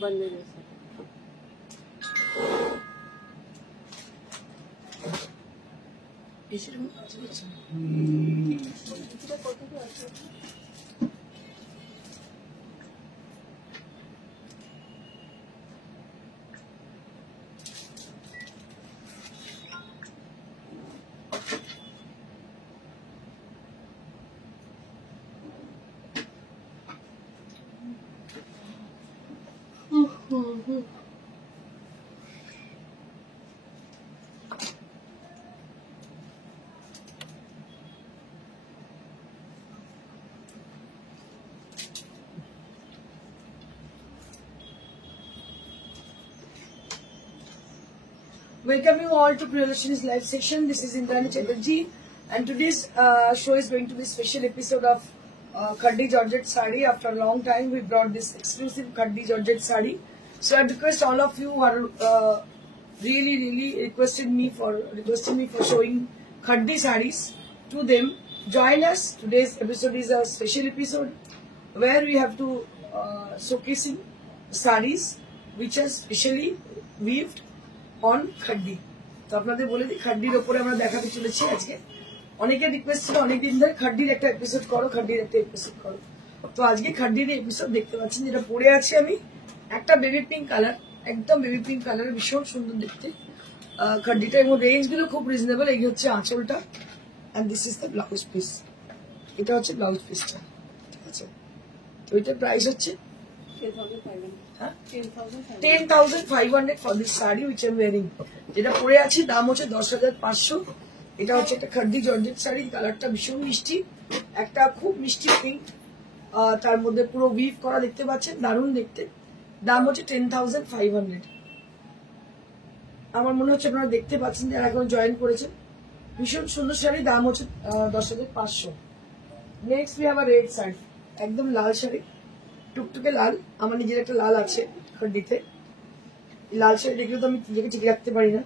बंद जैसा Welcome you all to Priyadarshini's live session. This is Indrani Chatterjee, and today's show is going to be a special episode of Khaddi Georgette Sari. After a long time, we brought this exclusive Khaddi Georgette Sari. So I request all of you who are really requesting me for showing Khaddi saris to them. Join us. Today's episode is a special episode where we have to showcasing saris which are specially weaved on খাড্ডি। তো আপনাদের বলে দিই খাড্ডির উপরে আমরা দেখাতে চলেছি আজকে। অনেকের রিকোয়েস্ট ছিল অনেকদিন ধরে খাড্ডির একটা এপিসোড করো, খাড্ডির একটা এপিসোড করো। তো আজকে খাড্ডির এপিসোড দেখতে পাচ্ছেন যেটা পরে আছি আমি, একটা বেবি পিঙ্ক কালার, একদম বেবি পিঙ্ক কালার, ভীষণ সুন্দর দেখতে খাড্ডিটা, এবং রেঞ্জ গুলো খুব রিজনেবল। এই হচ্ছে আঁচলটা, and this is the blouse piece. এটা হচ্ছে ব্লাউজ পিসটা, ঠিক আছে। তো এটার প্রাইস হচ্ছে 10,500 for this saree which I'm wearing. যেটা পরে আছি দাম হচ্ছে 10,500। এটা হচ্ছে একটা খাড্ডি জর্জেট শাড়ি, কালারটা ভীষণ মিষ্টি, একটা খুব মিষ্টি পিঙ্ক, তার মধ্যে পুরো উইভ করা দেখতে পাচ্ছেন, দারুণ দেখতে। দাম হচ্ছে 10,500। আমার মনে হচ্ছে আপনারা দেখতে পাচ্ছেন যারা এখন জয়েন করেছেন। ভীষণ সুন্দর শাড়ি, দাম হচ্ছে 10,500। Next we have a red sari, একদম লাল শাড়ি, টুকটুকে লাল। আমার নিজের একটা লাল আছে খাড্ডিতে। লাল শাড়ি দেখলে তো আমি নিজেকে ঠিক রাখতে পারি না,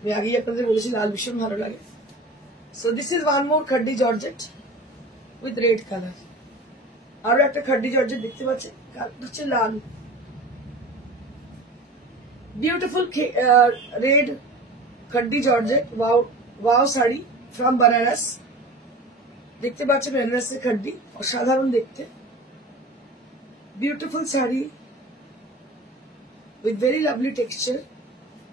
আমি আগেই আপনাদের বলেছি লাল ভীষণ ভালো লাগে। So this is one more khaddi georgette with red colour. আরো একটা খাড্ডি জর্জেট দেখতে পাচ্ছেন, কালার হচ্ছে লাল, beautiful red khaddi georgette. Wow sari from Banaras, দেখতে পাচ্ছেন বেনারসের খাড্ডি, অসাধারণ দেখতে। Beautiful sari with very lovely texture,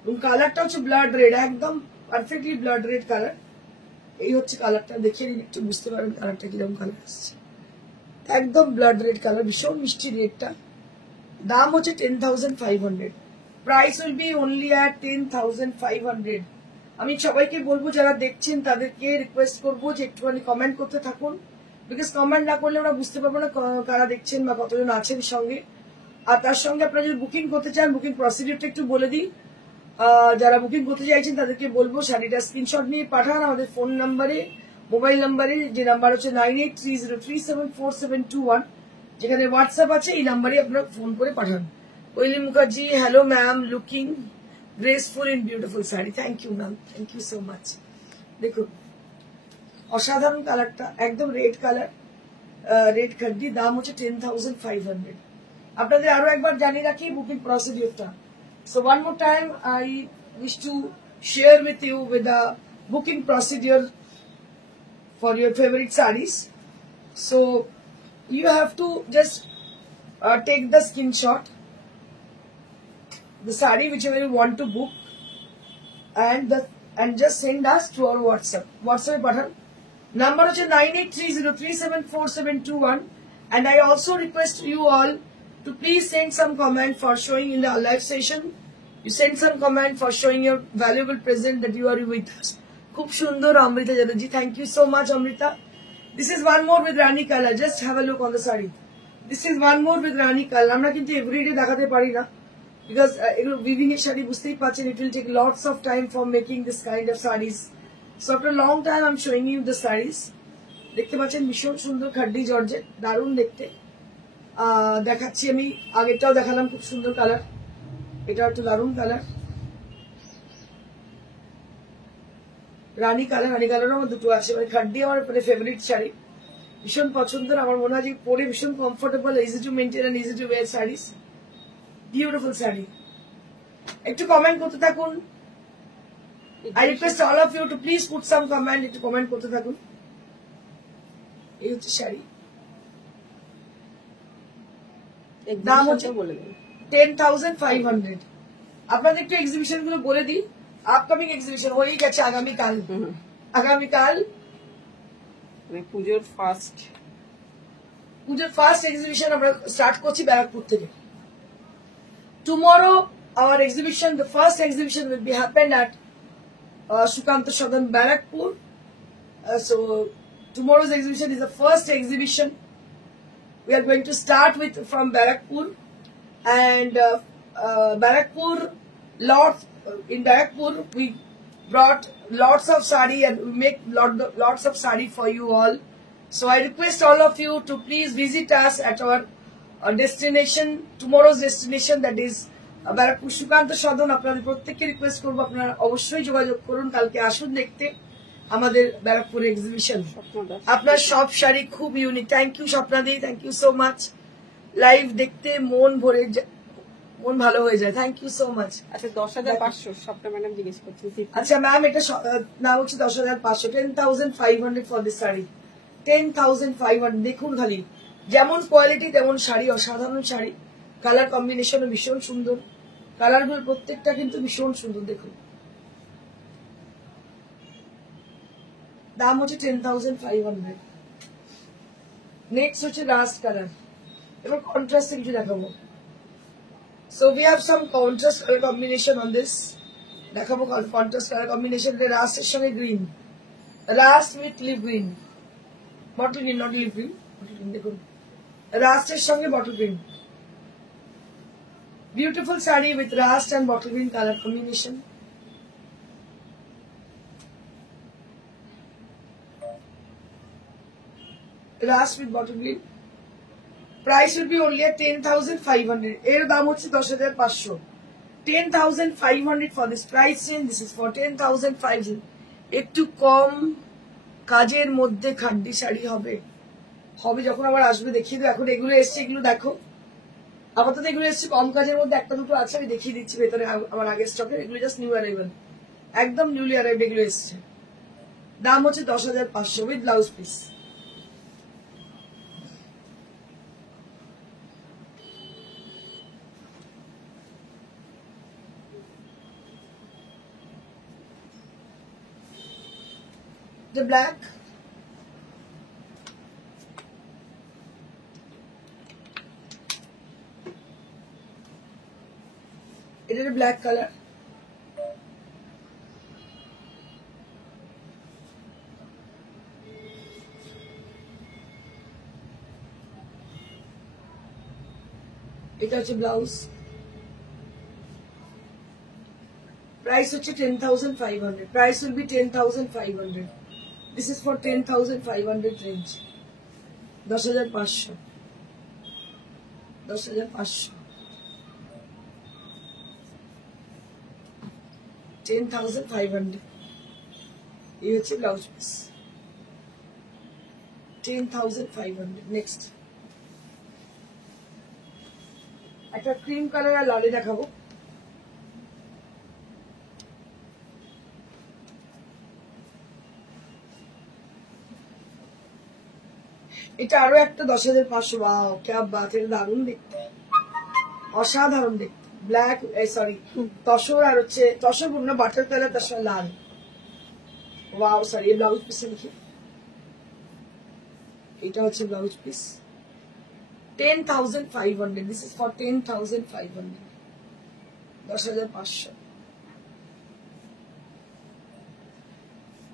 এবং কালারটা হচ্ছে ব্লাড রেড, একদম পারফেক্টলি ব্লাড রেড কালার। এই হচ্ছে কালারটা, দেখিয়ে নিন একটু বুঝতে পারবেন কালারটা কিরকম কালার আসছে, একদম ব্লাড রেড কালার, ভীষণ মিষ্টি রেডটা। দাম হচ্ছে 10,500। Price will be only at 10,500। আমি সবাইকে বলবো যারা দেখছেন তাদেরকে রিকোয়েস্ট করবো যে একটুখানি কমেন্ট করতে থাকুন, বিকজ কমেন্ট না করলে আমরা বুঝতে পারবো না কারা দেখছেন বা কতজন আছেন সঙ্গে। আর তার সঙ্গে আপনারা যদি বুকিং করতে চান, বুকিং প্রসিডিউরটা একটু বলে দিই। যারা বুকিং করতে চাইছেন তাদেরকে বলবো শাড়িটা স্ক্রিনশট নিয়ে পাঠান আমাদের ফোন নাম্বারে, মোবাইল নাম্বারে, যে নাম্বার হচ্ছে 9830374721, যেখানে হোয়াটসঅ্যাপ আছে। এই নাম্বারে আপনারা ফোন করে পাঠান। Koeli Mukherjee, hello ma'am, looking graceful in beautiful sari. Thank you ma'am, thank you so much. দেখুন অসাধারণ কালারটা, একদম রেড কালার, রেড খাড্ডি। দাম হচ্ছে 10,500। আপনাদের আরো একবার জানিয়ে রাখি বুকিং প্রসিডিউরটা। So one more time I wish to share with you with the booking procedure for your favourite saris. So you have to just take the screenshot, the saree whichever you want to book, and just send us to our WhatsApp. WhatsApp button number is 9830374721, and I also request you all to please send some comment for showing in the live session. You send some comment for showing your valuable present that you are with us. Khub sundor Amrita Chatterjee, thank you so much Amrita. This is one more with Rani color. Just have a look on the saree. This is one more with Rani color. আমরা কিন্তু everyday দেখাতে পারি না, because weaving a shadi বুঝতেই পাচ্ছেন, it will take lots of time for making this kind of sarees. So after a long time I'm showing you the sarees. দেখতে পাচ্ছেন ভীষণ সুন্দর খাড্ডি জর্জেট, দারুণ দেখতে। দেখাচ্ছি আমি, আগেরটাও দেখালাম খুব সুন্দর কালার, এটা একটা দারুণ কালার। রানী কালারও আমার দুটো আছে, মানে খাড্ডি আমার মানে ফেভারিট শাড়ি, ভীষণ পছন্দের। আমার মনে হয় যে পরে ভীষণ comfortable, easy to maintain and easy to wear saris, beautiful sari. একটু কমেন্ট করতে থাকুন। I request all of you to please put some comment, একটু কমেন্ট করতে থাকুন। এই হচ্ছে শাড়ি, দাম হচ্ছে 10,500। আপনাদের একটু এক্সিবিশন গুলো বলে দিই। আপকামিং এক্সিবিশন হয়েই গেছে আগামীকাল পুজোর ফার্স্ট এক্সিবিশন আমরা স্টার্ট করছি ব্যারাকপুর থেকে। Tomorrow our exhibition, the first exhibition will be happened at Sukanta Sadan, Barakpur. So tomorrow's exhibition is the first exhibition. We are going to start with from Barakpur, and Barakpur in Barakpur we brought lots of sari and we make lots of sari for you all. So I request all of you to please visit us at our destination, tomorrow's destination, that is Barrackpore Sukanta সদন। আপনাদের প্রত্যেককে request করবো আপনারা অবশ্যই যোগাযোগ করুন, কালকে আসুন দেখতে আমাদের ব্যারাকপুর এক্সিবিশন। আপনার সব শাড়ি খুব ইউনিক। থ্যাংক ইউ স্বপ্নাদি, thank you so much. Live দেখতে মন ভালো হয়ে যায়, থ্যাংক ইউ সো মাচ। আচ্ছা 10,500 স্বপ্না ম্যাডাম জিজ্ঞেস করছেন। আচ্ছা ম্যাম, এটা নাম হচ্ছে 10,500, 10,500 ফর দিস শাড়ি, 10,500। দেখুন খালি যেমন কোয়ালিটি তেমন শাড়ি, অসাধারণ শাড়ি। কালার কম্বিনেশনও ভীষণ সুন্দর, কালারগুলো প্রত্যেকটা কিন্তু ভীষণ সুন্দর। দেখুন দাম হচ্ছে 10,500। নেক্সট হচ্ছে লাস্ট কালার, এবার কন্ট্রাস্টে কিছু দেখাবো। So we have some contrast colour combination on this, দেখাবো কন্ট্রাস্ট কালার কম্বিনেশন। রাস্টের সঙ্গে green, rust with leaf green, bottle green, not leaf green, bottle green. দেখুন রাস্টের সঙ্গে bottle green, beautiful saree with rust and bottle green color combination. Rust with bottle green. Price will be only at 10,500. এর দাম হচ্ছে 10,500। 10,500 for this price range. This is for 10,500. একটু কম কাজের মধ্যে খাড্ডি শাড়ি হবে যখন আবার আসবে দেখিয়ে দেবো। এখন এগুলো এসছে, এগুলো দেখো আপাতত এগুলো এসছে কম কাজের মধ্যে, একটা দুটো আছে আমি দেখিয়ে দিচ্ছি ভেতরে আমার আগের স্টকের। এগুলো জাস্ট নিউ অ্যারাইভাল, একদম নিউলি অ্যারাইভড এগুলো এসছে। দাম হচ্ছে 10,500 with blouse piece. The black, it is a black color. এটা হচ্ছে ব্লাউজ। প্রাইস হচ্ছে 10,500। Price will B 10,500। This is for 10,500 range. 10,500, 10,500, 10,500। এই হচ্ছে ব্লাউজ পিস, 10,500। নেক্সট একটা ক্রিম কালার আর লালে দেখাবো। এটা আরো একটা 10,500। ওয়াও ক্যা বাত, এটা দারুণ দেখতে, অসাধারণ দেখতে। ব্ল্যাক, সরি তসর, আর হচ্ছে তসর না বাটার কালার, তার সঙ্গে লাল। ওয়াও, সরি এই ব্লাউজ পিসে লিখি, এটা হচ্ছে blouse piece. 10,500। This is for 10,500, 10,500,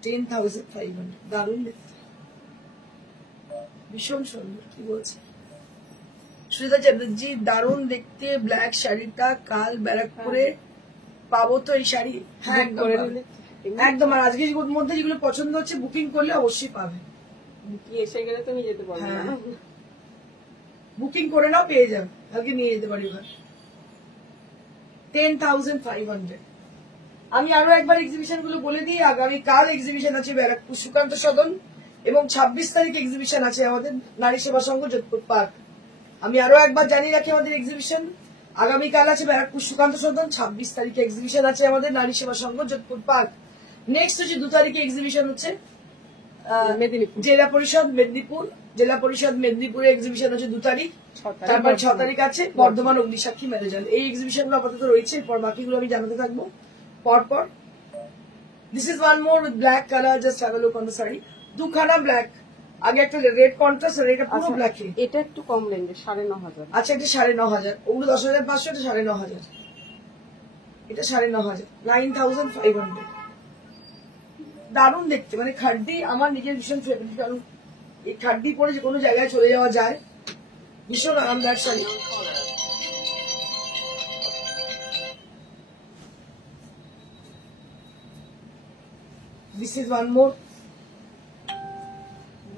10,500। দারুণ দেখতে, ভীষণ সুন্দর। কি বলছে সুজিতা চ্যাটার্জি, দারুণ দেখতে ব্ল্যাক শাড়িটা কাল ব্যারাকপুরে পাবো তো এই শাড়ি? হ্যাঁ একদম। আর আজকে মধ্যে যেগুলো পছন্দ হচ্ছে বুকিং করলে অবশ্যই পাবে। এসে গেলে তো নিয়ে যেতে পারবে না, বুকিং করে নাও, পেয়ে যাবে, কালকে নিয়ে যেতে পারি ওখানে। 10,500। আমি আরো একবার এক্সিবিশন গুলো বলে দিই। আগামী কাল এক্সিবিশন আছে ব্যারাকপুর সুকান্ত সদন এবং 26 তারিখ এক্সিবিশন আছে আমাদের নারী সেবা সংঘ যোধপুর পার্ক। আমি আরো একবার জানিয়ে রাখি আমাদের এক্সিবিশন আগামীকাল আছে ব্যারাকপুর সুকান্ত সদন, 26 তারিখে এক্সিবিশন আছে আমাদের নারী সেবা সংঘ যোধপুর পার্ক। নেক্সট হচ্ছে 2 তারিখে এক্সিবিশন হচ্ছে মেদিনীপুর। জেলা পরিষদ মেদিনীপুর, জেলা পরিষদ মেদিনীপুরে এক্সিবিশন হচ্ছে 2 তারিখ। তারপর 6 তারিখ আছে বর্ধমান অগ্নিসাক্ষী ম্যারেজাল। এই এক্সিবিশন গুলো আপাতত রয়েছে, এরপর বাকিগুলো আমি জানাতে থাকবো পরপর। This is one more with black colour, just have a look on the sari. দুখানা ব্ল্যাক, আগে একটা রেড কন্ট্রাস্ট আর এটা পুরো ব্ল্যাকে। এটা একটু কম রেঞ্জে 9,500। আচ্ছা, এটা 9,500, ওগুলো 10,500, এটা 9,500, এটা 9,500, 9,500। দারুণ দেখতে, মানে খাড্ডি আমার নিজের ভীষণ ফেভারিট, কারণ এই খাড্ডি পরে যে কোনো জায়গায় চলে যাওয়া যায়, ভীষণ আরামদায়ক sari. This is one more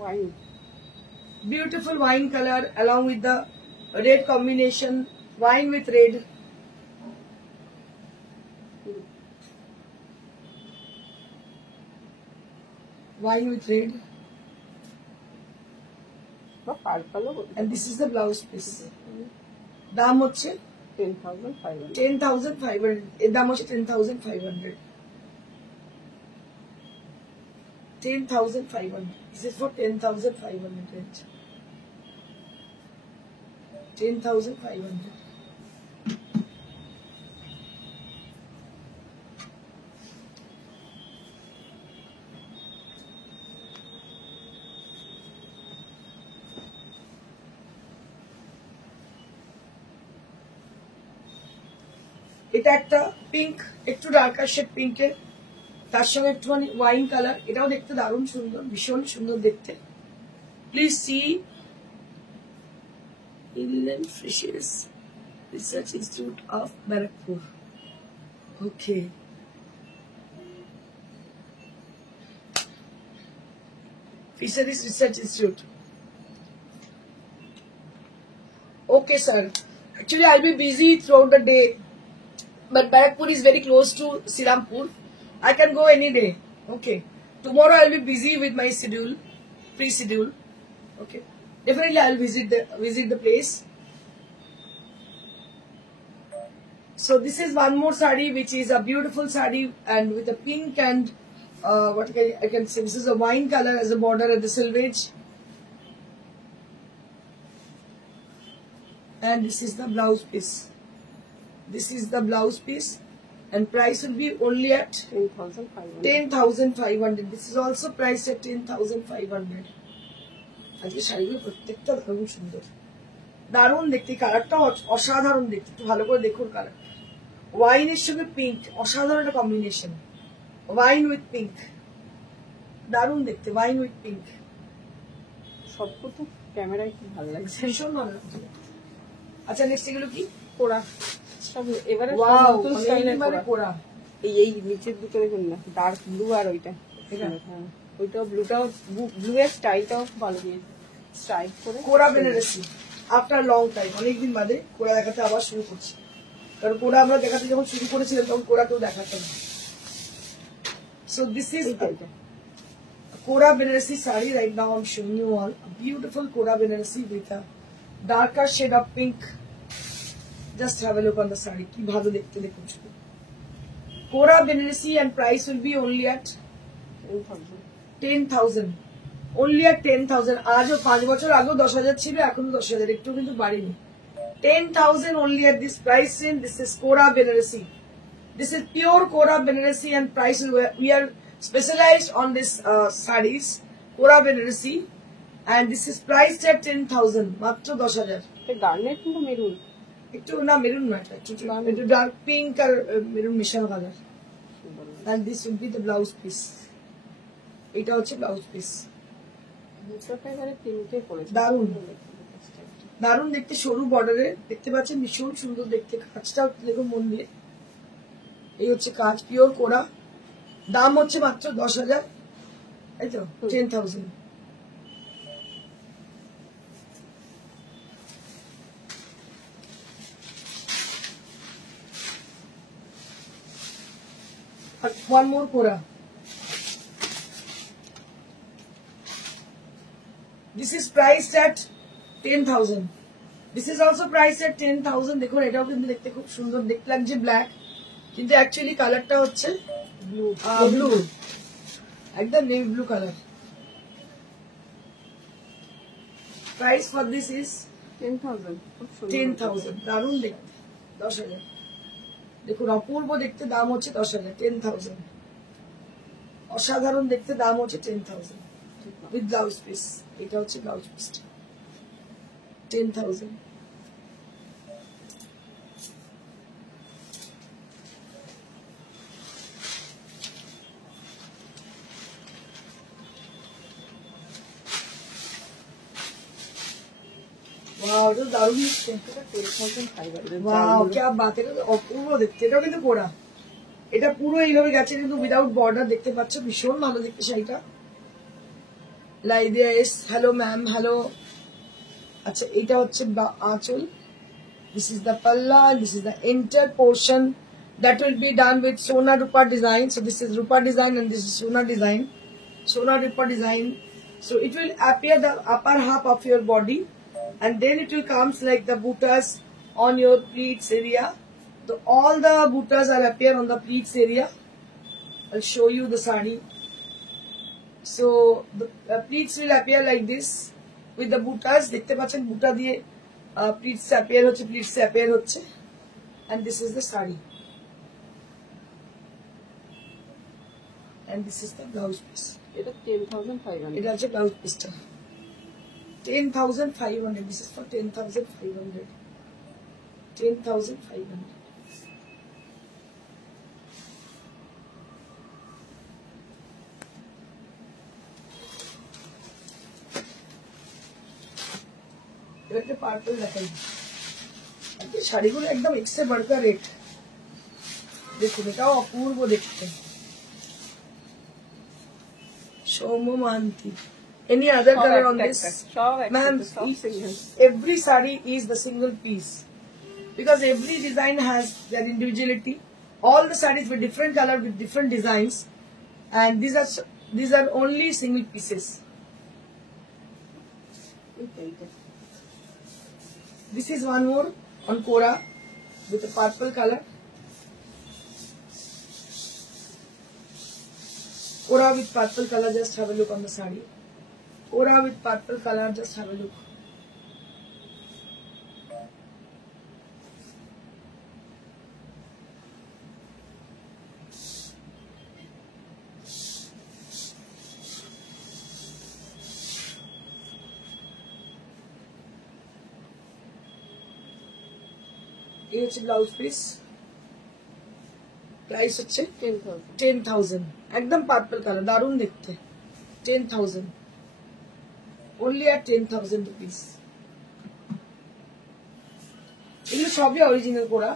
Wine. beautiful wine color along with the red combination, wine with red. Wine with red. Purple. And this is the blouse piece. দাম হচ্ছে 10,500. 10,500, এর দাম হচ্ছে 10,500. 10,500. This is for 10,500 range. 10,500. এটা একটা পিঙ্ক, একটু darker shade পিঙ্কের, তার সঙ্গে একটুখানি ওয়াইন কালার। এটাও দেখতে দারুণ সুন্দর, ভীষণ সুন্দর দেখতে। Please see inland fisheries research institute of Barrackpore. Okay, fisheries research institute. Okay sir, actually I'll be busy throughout the day, but Barakpur is very close to Sirampur. I can go any day. Okay. Tomorrow I'll be busy with my schedule, pre-schedule. Okay. Definitely I'll visit the place. So this is one more sari, which is a beautiful sari and with a pink and what I can say, this is a wine color as a border at the selvage. And this is the blouse piece. This is the blouse piece, and price will be only at 10,500. 10,500. This is also priced at 10,500. আজকে শাড়িগুলো প্রত্যেকটা দারুণ সুন্দর, দারুণ দেখতে। কালারটা অসাধারণ দেখতে, একটু ভালো করে দেখুন কালার। ওয়াইনের সঙ্গে পিঙ্ক, অসাধারণ একটা কম্বিনেশন। ওয়াইন উইথ পিঙ্ক, দারুণ দেখতে। ওয়াইন উইথ পিঙ্ক, সবগুলো তো ক্যামেরায় খুব ভালো লাগছে। ভীষণ ভালো লাগছে। আচ্ছা, নেক্সট এগুলো কি? কোরা সব এবারে ওয়াও, নতুন স্টাইলের কোরা। কোরা। এই নিচের দুটো দেখুন না, ডার্ক ব্লু আর ওইটা। হ্যাঁ, ওইটাও ব্লুটাও, ব্লু এর স্টাইলটাও ভালো দিয়েছে, স্ট্রাইপ করে। কোরা বেনারসি আফটার লং টাইম, অনেকদিন বাদে কোরা দেখাতে আবার শুরু করছি, কারণ কোরা আমরা দেখাতে যখন শুরু করেছিলাম তখন কোরা কেউ দেখাতাম। So this is kora Benarasi sari. Right now I am showing you all beautiful kora Benarasi with a darker shade of pink. Just have a look on the sari, কি ভালো দেখতে দেখুন শুধু। কোরা Banarasi and price will be only at 10,000. Only at 10,000. আজও 5 বছর আগেও 10,000 ছিল, এখনো 10,000, একটু কিন্তু বাড়েনি। 10,000 only at this price range. This is Kora Benarasi. This is pure Kora Benarasi and price. We are specialized on this sarees, Kora Benarasi, and this is priced at 10,000. মাত্র 10,000. Garnet কিন্তু মেরুন, একটু না maroon না, একটু dark pink আর maroon মিশানো colour. And this will be the blouse piece. এটা হচ্ছে blouse piece. দারুণ দারুণ দেখতে, সরু বর্ডারে দেখতে পাচ্ছেন, ভীষণ সুন্দর দেখতে। কাজটা দেখুন মন দিয়ে, এই হচ্ছে কাজ, পিওর কোরা। দাম হচ্ছে মাত্র 10,000, তাই তো? 10,000। One more Kora. This is priced at 10,000. This is also priced at 10,000. দেখুন এটাও কিন্তু দেখতে খুব সুন্দর দেখতে লাগছে ব্ল্যাক, কিন্তু অ্যাকচুয়ালি কালারটা হচ্ছে ব্লু, একদম navy blue colour. Price for this is 10,000। দারুণ দেখতে, 10,000। দেখুন অপূর্ব দেখতে, দাম হচ্ছে 10,000। 10,000 অসাধারণ দেখতে, দাম হচ্ছে 10,000 উইথ ব্লাউজ পিস। এটা হচ্ছে ব্লাউজ পিসটা, 10,000। वाओ, तो दारुण दिखते हैं। वाओ, क्या बात है, অপূর্ব দেখতে। এটাও কিন্তু কোরা, এটা পুরো এইভাবে গেছে কিন্তু উইদাউট বর্ডার, দেখতে পাচ্ছ ভীষণ ভালো দেখতে শাড়িটা। লাইদিয়া এস, হ্যালো ম্যাম, হ্যালো। আচ্ছা, এটা হচ্ছে আঁচল। দিস ইজ দ্য পাল্লা, this is the enter portion that will be done with Sona Rupa design. So this is Rupa design and this is Sona design, Sona Rupa design. So it will appear the upper half of your body, and then it will comes like the buttas on your pleats area. So all the buttas will appear on the pleats area. I'll show you the sari. So the pleats will appear like this with the buttas. দেখতে পাচ্ছেন বুটা দিয়ে pleats appear হচ্ছে, pleats appear হচ্ছে, and this is the sari, and this is the blouse piece. এটা 10,500। এটা হচ্ছে blouse পিসটা, 10,500. This is for 10,500. 10,500. এবার একটা পার্পল দেখাই। শাড়িগুলো একদম এক্সে বাড়কা রেট। দেখুন এটাও অপূর্ব দেখতে। Soumya Mahanti, any other color on this? Ma'am, every sari is the single piece because every design has their individuality. All the sarees with different color with different designs, and these are only single pieces. This is one more on Kora with a purple color. Kora with purple color, just have a look on the sari. Kora with purple color, just have a look. এই হচ্ছে blouse piece. Price হচ্ছে 10,000। একদম purple colour, দারুণ দেখতে। 10,000 only at 10,000 rupees. এগুলো সবই original করা।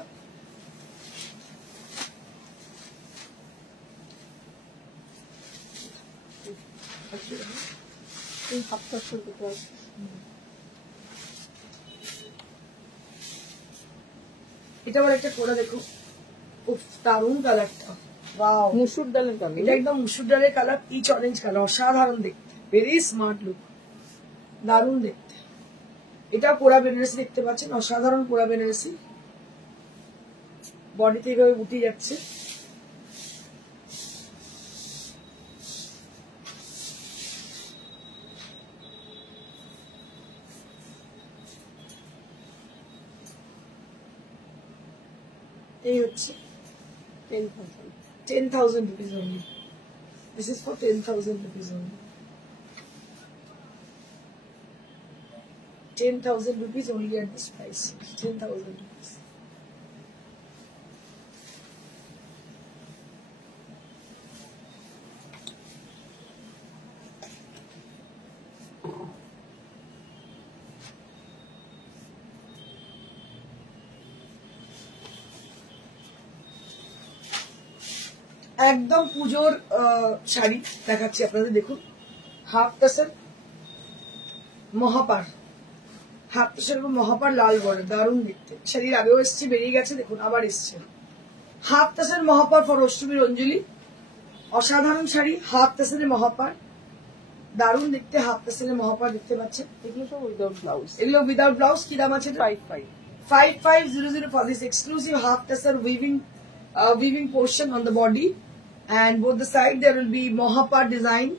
এটা আবার একটা কোরা, দেখো খুব দারুণ কালারটা। ওয়াও, মুসুর ডালের কালার। এটা একদম মুসুর ডালের কালার, পিচ অরেঞ্জ কালার, অসাধারণ দেখতে, ভেরি স্মার্ট লুক, দারুণ দেখতে। এটা পোড়া বেনারসি দেখতে পাচ্ছেন, অসাধারণ পোড়া বেনারসি। বডিতে এইভাবে উঠে যাচ্ছে। এই হচ্ছে 10,000 rupees only. This is for 10,000 rupees only. 10,000 rupees only at this price. 10,000 rupees. একদম পুজোর শাড়ি দেখাচ্ছি আপনাদের, দেখুন হাফ টাসের মহাপার, হাফ টাসের মহাপার লাল বর্ডার, দারুণ দেখতে। শাড়ির আগেও এসছে, বেরিয়ে গেছে, দেখুন আবার এসছে। হাফ টাসের মহাপার ফর অষ্টমীর অঞ্জলি, অসাধারণ শাড়ি, হাফ তাসেলে মহাপার, দারুণ দেখতে হাফ তাসেলে মহাপার দেখতে পাচ্ছেন। এগুলো সব উইদাউট ব্লাউজ। এগুলো উইদাউট ব্লাউজ। কি দাম আছে? 55. 5500 for this exclusive half tassel weaving portion on the body, and both the side there will be mohapar design,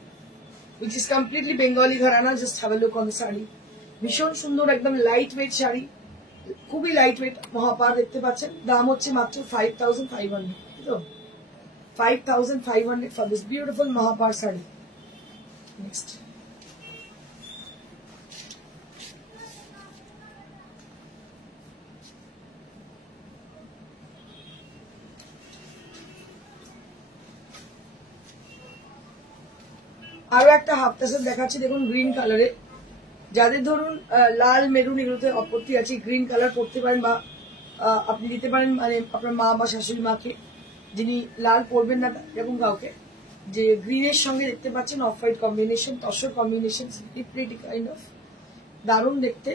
which is completely Bengali gharana. Just have a look on the sari. ভীষণ সুন্দর, একদম light weight sari, খুবই light weight মহাপার দেখতে পাচ্ছেন। দাম হচ্ছে মাত্র 5500, তো 5500 for this beautiful mahapar sari. Next আরো একটা হাফ টাসেল দেখাচ্ছি, দেখুন গ্রিন কালারে। যাদের ধরুন লাল মেরুন এগুলোতে আপত্তি আছে, গ্রিন কালার পরতে পারেন, বা আপনি দিতে পারেন মানে আপনার মা বা শাশুড়ি মাকে, যিনি লাল পরবেন না এরকম কাউকে, যে গ্রিনের সঙ্গে দেখতে পাচ্ছেন off white combination, tussar combination, pretty kind of, দারুণ দেখতে।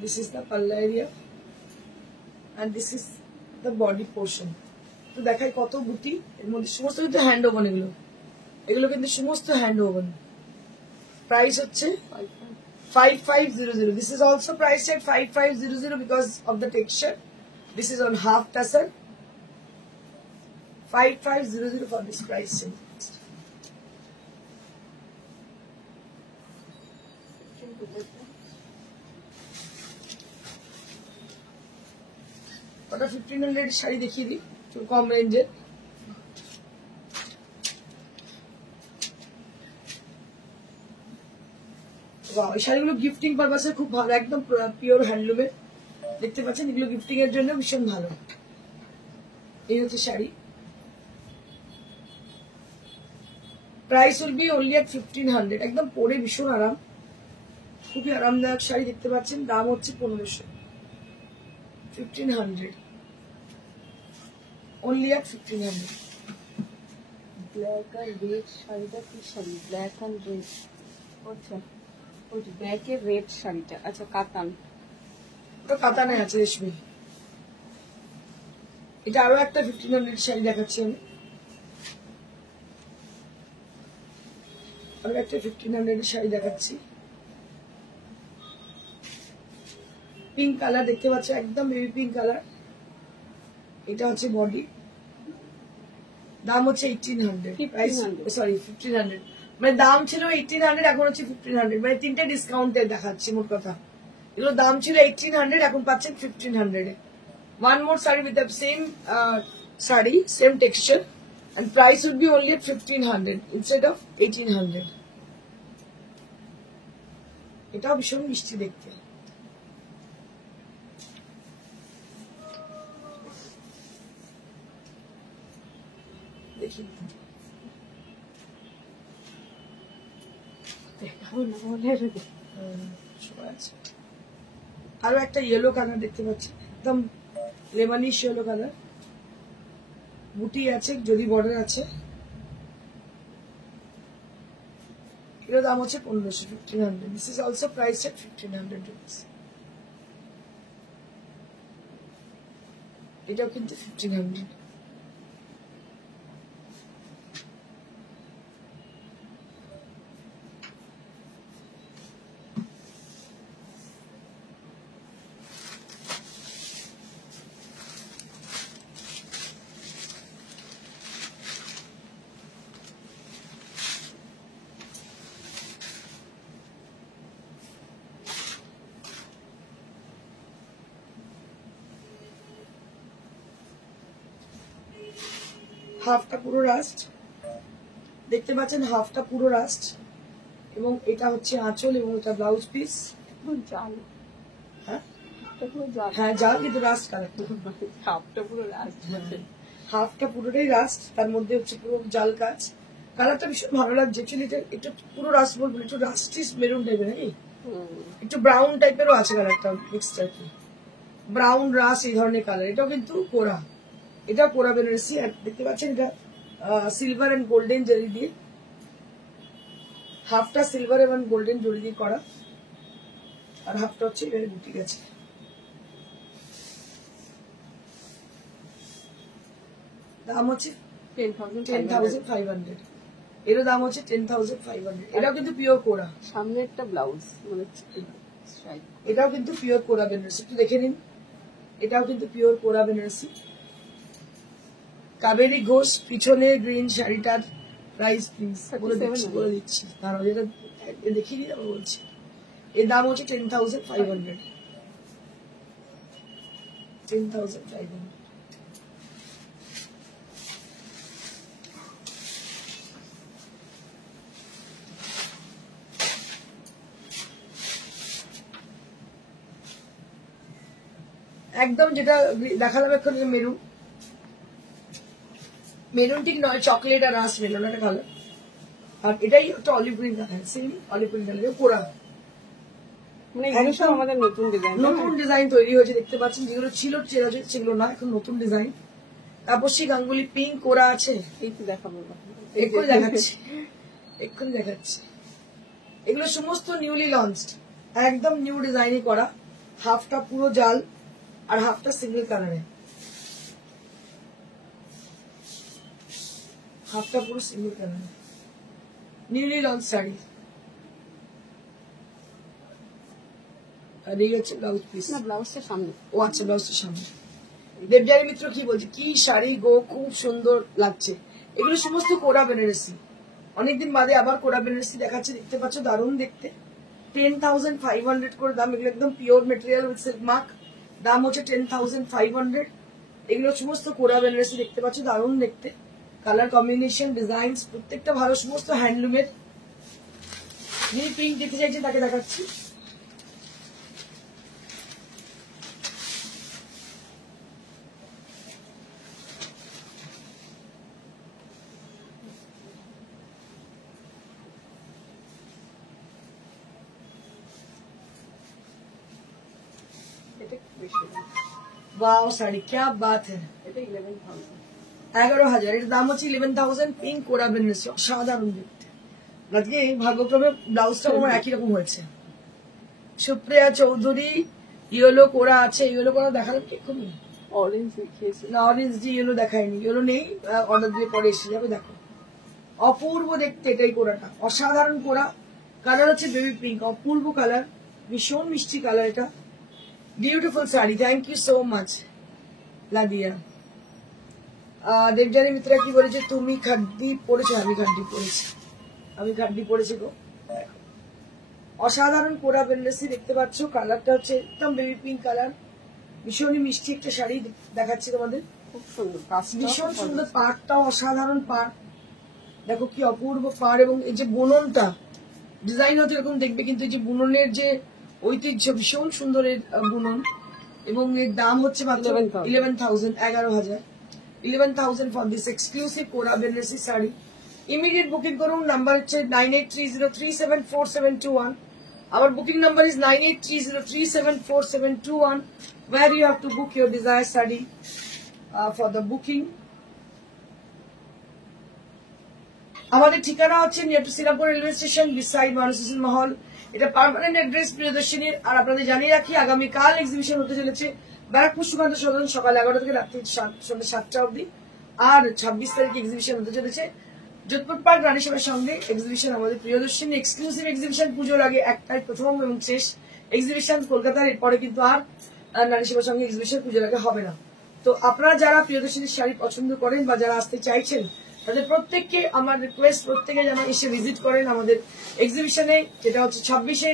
দিস ইজ দ্য পাল্লা area and this is the body portion. তো দেখাই কত বুটি, এর মধ্যে সমস্ত কিন্তু হ্যান্ড ওভান, এগুলো কিন্তু সমস্ত হ্যান্ড ওভান। প্রাইস হচ্ছে 5500. This is also priced at 5500 because of the texture. This is on half tassel. 5500 for this price. ওটা 1500 শাড়ি দেখিয়ে দিই, একটু কম রেঞ্জের। এই শাড়িগুলো গিফটিং পারপাসে খুব ভালো, একদম পিওর হ্যান্ডলুমের দেখতে পাচ্ছেন। এগুলো গিফটিং এর জন্য ভীষণ ভালো। এই হচ্ছে sari, price will be only at 1500। একদম পরে ভীষণ আরাম, খুবই আরামদায়ক শাড়ি দেখতে পাচ্ছেন। দাম হচ্ছে 1500, 1500 only at 1500। Black R red শাড়িটা কি শাড়ি? ব্ল্যাক আর রেড, আচ্ছা ওই ব্ল্যাক এর রেড শাড়িটা, আচ্ছা কাতান, ওটা কাতানে আছে রেশমি। এটা আরো একটা 1500 শাড়ি দেখাচ্ছি আমি, আরো একটা 1500 শাড়ি দেখাচ্ছি। পিঙ্ক কালার দেখতে পাচ্ছ, একদম বেবি পিঙ্ক কালার। এটা হচ্ছে বডি, দাম হচ্ছে 1800, সরি 1500। মানে দাম ছিল 1800, এখন হচ্ছে 1500, মানে তিনটে ডিসকাউন্টে দেখাচ্ছি মোট কথা। এগুলো দাম ছিল 1800, এখন পাচ্ছেন 1500 এ। One more saree with the same saree, same texture, and price would be only at 1500 instead of 1800. এটাও ভীষণ মিষ্টি দেখতে। দেখি আরো একটা ইয়েলো কালার দেখতে পাচ্ছি, একদম লেমনিশ ইয়েলো কালার, বুটি আছে, যদি বর্ডার আছে। এর দাম হচ্ছে 1500, 1500। This is also priced at 1500 rupees। এটাও কিন্তু 1500। হাফটা পুরো রাস্ট দেখতে পাচ্ছেন, হাফটা পুরো রাস্ট, এবং এটা হচ্ছে আঁচল এবং এটা ব্লাউজ পিস। জাল, হ্যাঁ জাল, কিন্তু রাস্ট কালার, হাফটা পুরো রাস্ট, হাফটা পুরোটাই রাস্ট, তার মধ্যে হচ্ছে পুরো জাল কাজ। কালারটা ভীষণ ভালো লাগছে। অ্যাকচুয়ালি এটা পুরো রাস্ট বলবো, একটু রাস্টিস মেরুন টাইপের, নাকি একটু ব্রাউন টাইপেরও আছে কালারটা, মিক্সড আর কি, ব্রাউন রাস্ট এই ধরনের কালার। এটাও কিন্তু কোরা, এটা কোরা বেনারসি। আর দেখতে পাচ্ছেন এটা সিলভার এন্ড গোল্ডেন জরি দিয়ে, হাফটা সিলভার এবং গোল্ডেন জরি দিয়ে করা, আর হাফটা হচ্ছে এখানে বুটি গেছে। দাম হচ্ছে 10,500 এরও দাম হচ্ছে 10,500 এটাও কিন্তু পিওর কোরা সামনে একটা ব্লাউজ মানে stripe। এটাও কিন্তু পিওর কোরা বেনারসি একটু দেখে নিন এটাও কিন্তু পিওর কোরা বেনারসি কাবেরী ঘোষ পিছনে গ্রিন শাড়িটার প্রাইস প্লিজ বলে দিচ্ছি দাঁড়াও যেটা দেখিয়ে দিই তারপর বলছি এর দাম হচ্ছে 10,500 10,500 একদম যেটা দেখালাম এখন মেরুন মেরুন ঠিক নয় চকলেট আর রাস মেলন একটা কালার আর এটাই একটা olive green colour same olive green colour কোরা মানে এগুলো সব আমাদের নতুন ডিজাইন নতুন ডিজাইন তৈরি হয়েছে দেখতে পাচ্ছেন যেগুলো ছিল সেগুলো না এখন নতুন ডিজাইন তাপসী গাঙ্গুলি পিঙ্ক কোরা আছে এই তো দেখাবো এক্ষুনি দেখাচ্ছি এগুলো সমস্ত নিউলি লঞ্চড একদম নিউ ডিজাইনই করা হাফটা পুরো জাল আর হাফটা সিঙ্গেল কালারে হাফটা পুরো সিঙ্গেল কালারে নিউলি লঞ্চ শাড়ি আর এই হচ্ছে ব্লাউজ পিস না ব্লাউজটা সামনে ও আচ্ছা ব্লাউজটার সামনে দেবজানী মিত্র কি বলছে কি শাড়ি গো খুব সুন্দর লাগছে এগুলো সমস্ত কোরা বেনারসি অনেকদিন বাদে আবার কোরা বেনারসি দেখাচ্ছে দেখতে পাচ্ছ দারুণ দেখতে 10,500 করে দাম এগুলো একদম pure material with silk mark দাম হচ্ছে 10,500 এগুলো সমস্ত কোরা বেনারসি দেখতে পাচ্ছ দারুণ দেখতে কালার কম্বিনেশন ডিজাইন প্রত্যেকটা ভালো সমস্ত হ্যান্ডলুমের যিনি পিঙ্ক দেখতে চাইছেন তাকে দেখাচ্ছি এটা বেশি वाओ साड़ी क्या बात है এটা 11,000 11,000 এর দাম হচ্ছে 11,000 পিঙ্ক কোরা বেনারসি অসাধারণ দেখতে আজকে ভাগ্যক্রমে ব্লাউজটা আমার একই রকম হয়েছে সুপ্রিয়া চৌধুরী ইয়েলো কোরা আছে ইয়েলো কোরা দেখালাম কি এক্ষুনি অরেঞ্জ দেখিয়েছে না অরেঞ্জ দিয়ে ইয়েলো দেখায়নি ইয়েলো নেই অর্ডার দিয়ে পরে এসে যাবে দেখো অপূর্ব দেখতে এটাই কোরাটা অসাধারণ কোরা কালার হচ্ছে বেবি পিঙ্ক অপূর্ব কালার ভীষণ মিষ্টি কালার এটা beautiful sari thank you so much লাদিয়া দেবজানী মিত্রা কি বলেছে তুমি খাড্ডি পরেছো আমি খাড্ডি পরেছি গো অসাধারণ কোরা বেনারসি দেখতে পাচ্ছ কালারটা হচ্ছে একদম বেবি পিঙ্ক কালার ভীষণই মিষ্টি একটা শাড়ি দেখাচ্ছি তোমাদের খুব সুন্দর ভীষণ সুন্দর পাড়টাও অসাধারণ পাড় দেখো কি অপূর্ব পাড় এবং এই যে বুননটা ডিজাইন হচ্ছে এরকম দেখবে কিন্তু এই যে বুননের যে ঐতিহ্য ভীষণ সুন্দর এর বুনন এবং এর দাম হচ্ছে মাত্র 11,000 11,000 ফর দিস এক্সক্লুসিভ কোরা বেনারসি শাড়ি ইমিডিয়েট বুকিং করুন নাম্বার হচ্ছে 9830374721 our booking number is 9830374721 where you have to book your desired saree for the booking আমাদের ঠিকানা হচ্ছে near to Serampore railway station beside মানসিসন মহল এটা পার্মানেন্ট অ্যাড্রেস প্রিয়দর্শিনীর আর আপনাদের জানিয়ে রাখি আগামীকাল এক্সিবিশন হতে চলেছে ব্যারাকপুর সুকান্ত সদন সকাল 11টা থেকে রাত্রি সন্ধ্যা 7টা অবধি আর 26 তারিখে এক্সিবিশন হতে চলেছে যোধপুর পার্ক রানী সভার সঙ্গে এক্সিবিশন আমাদের প্রিয়দর্শিনী এক্সক্লুসিভ এক্সিবিশন পুজোর আগে একটাই প্রথম এবং শেষ এক্সিবিশন কলকাতার এরপরে কিন্তু আর রানী সভার সঙ্গে এক্সিবিশন পুজোর আগে হবে না তো আপনারা যারা প্রিয়দর্শিনীর শাড়ি পছন্দ করেন বা যারা আসতে চাইছেন তাদের প্রত্যেককে আমার রিকোয়েস্ট প্রত্যেকে যেন এসে ভিজিট করেন আমাদের এক্সিবিশনে যেটা হচ্ছে 26শে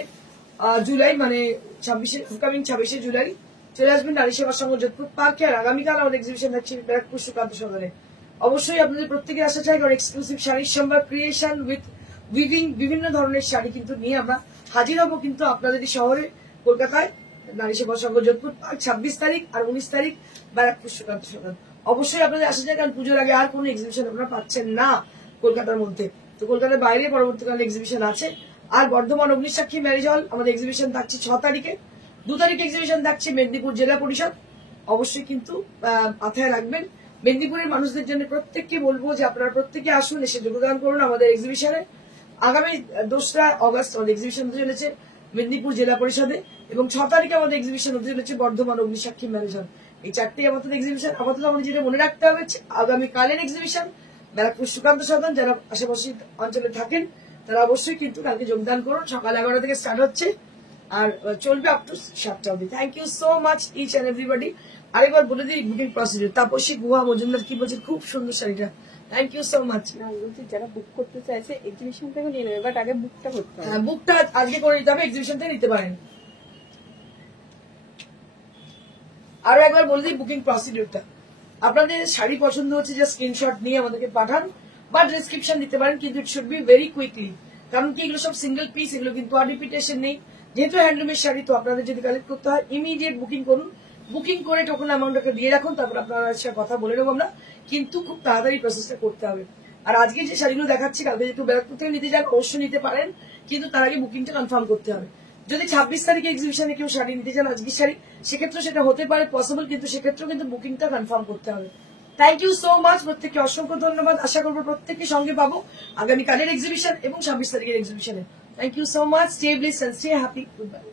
জুলাই মানে 26শে জুলাই চলে আসবেন নারী সেবা সংঘ যোধপুর পার্কে আর আগামীকাল আমাদের এক্সিবিশন থাকছে ব্যারাকপুর সুকান্ত সদনে অবশ্যই আপনাদের প্রত্যেকে আসা চাই কারণ এক্সক্লুসিভ শাড়ির সম্ভার ক্রিয়েশন উইথ উইভিং বিভিন্ন ধরনের শাড়ি কিন্তু নিয়ে আমরা হাজির হবো কিন্তু আপনাদের এই শহরে কলকাতায় নারী সেবা সংঘ যোধপুর পার্ক 26 তারিখ আর 19 তারিখ ব্যারাকপুর সুকান্ত সদন অবশ্যই আপনাদের আসা যায় কারণ পুজোর আগে আর কোনো এক্সিবিশন আপনারা পাচ্ছেন না কলকাতার মধ্যে তো কলকাতার বাইরে পরবর্তীকালে এক্সিবিশন আছে আর বর্ধমান অগ্নিসাক্ষী ম্যারেজ হল আমাদের এক্সিবিশন থাকছে 6 তারিখে 2 তারিখে এক্সিবিশন থাকছে মেদিনীপুর জেলা পরিষদ অবশ্যই কিন্তু মাথায় রাখবেন মেদিনীপুরের মানুষদের জন্য প্রত্যেককে বলবো যে আপনারা প্রত্যেকে আসুন এসে যোগদান করুন আমাদের এক্সিবিশনে আগামী 2রা অগস্ট আমাদের এক্সিবিশন হতে চলেছে মেদিনীপুর জেলা পরিষদে এবং 6 তারিখে আমাদের এক্সিবিশন হতে চলেছে বর্ধমান অগ্নিসাক্ষী ম্যারেজ হল এই 4টি আপাতত এক্সিবিশন আপাতত আমাদের যেটা মনে রাখতে হবে আগামী কালের এক্সিবিশন ব্যারাকপুর সুকান্ত সদন, যারা আশেপাশে অঞ্চলে থাকেন তারা অবশ্যই কিন্তু কালকে যোগদান করুন। সকাল 11টা থেকে স্টার্ট হচ্ছে আর চলবে আপ টু 7টা অবধি। Thank you so much each and everybody. আরেকবার বলে দিই বুকিং প্রসিডিউর। তাপসী গুহা মজুমদার কি বলছে, খুব সুন্দর শাড়িটা, থ্যাংক ইউ সো মাচ। না বলছি যারা বুক করতে চাইছে এক্সিবিশন থেকে নিয়ে নেবে, বাট আগে বুকটা করতে হবে। হ্যাঁ, বুকটা আজকে করে নিতে হবে, এক্সিবিশন থেকে নিতে পারেন। আরো একবার বলে দিই বুকিং প্রসিডিউরটা। আপনাদের শাড়ি পছন্দ হচ্ছে, যে স্ক্রিনশট নিয়ে আমাদেরকে পাঠান বা ডেসক্রিপশন দিতে পারেন, কিন্তু it should be very quickly. কারণ কি এগুলো সব সিঙ্গেল পিস, এগুলো কিন্তু আর রিপিটেশন নেই, যেহেতু হ্যান্ডলুমের শাড়ি। তো আপনাদের যদি কালেক্ট করতে হয় ইমিডিয়েট বুকিং করুন, বুকিং করে টোকেন অ্যামাউন্টটাকে দিয়ে রাখুন, তারপর আপনার সাথে কথা বলে নেবো আমরা, কিন্তু খুব তাড়াতাড়ি প্রসেসটা করতে হবে। আর আজকে যে শাড়িগুলো দেখাচ্ছি কালকে যেহেতু ব্যারাকপুর থেকে নিতে যান অবশ্যই নিতে পারেন, কিন্তু তার আগে বুকিংটা কনফার্ম করতে হবে। যদি 26 তারিখে এক্সিবিশনে কেউ শাড়ি নিতে চান আজকের শাড়ি, সেক্ষেত্রে সেটা হতে পারে পসিবল, কিন্তু সেক্ষেত্রেও কিন্তু বুকিংটা কনফার্ম করতে হবে। থ্যাংক ইউ সো মাচ, প্রত্যেককে অসংখ্য ধন্যবাদ। আশা করবো প্রত্যেককে সঙ্গে পাবো আগামীকালের এক্সিবিশন এবং 26 তারিখের এক্সিবিশনে। Thank you so much, stay blessed and stay happy, good bye.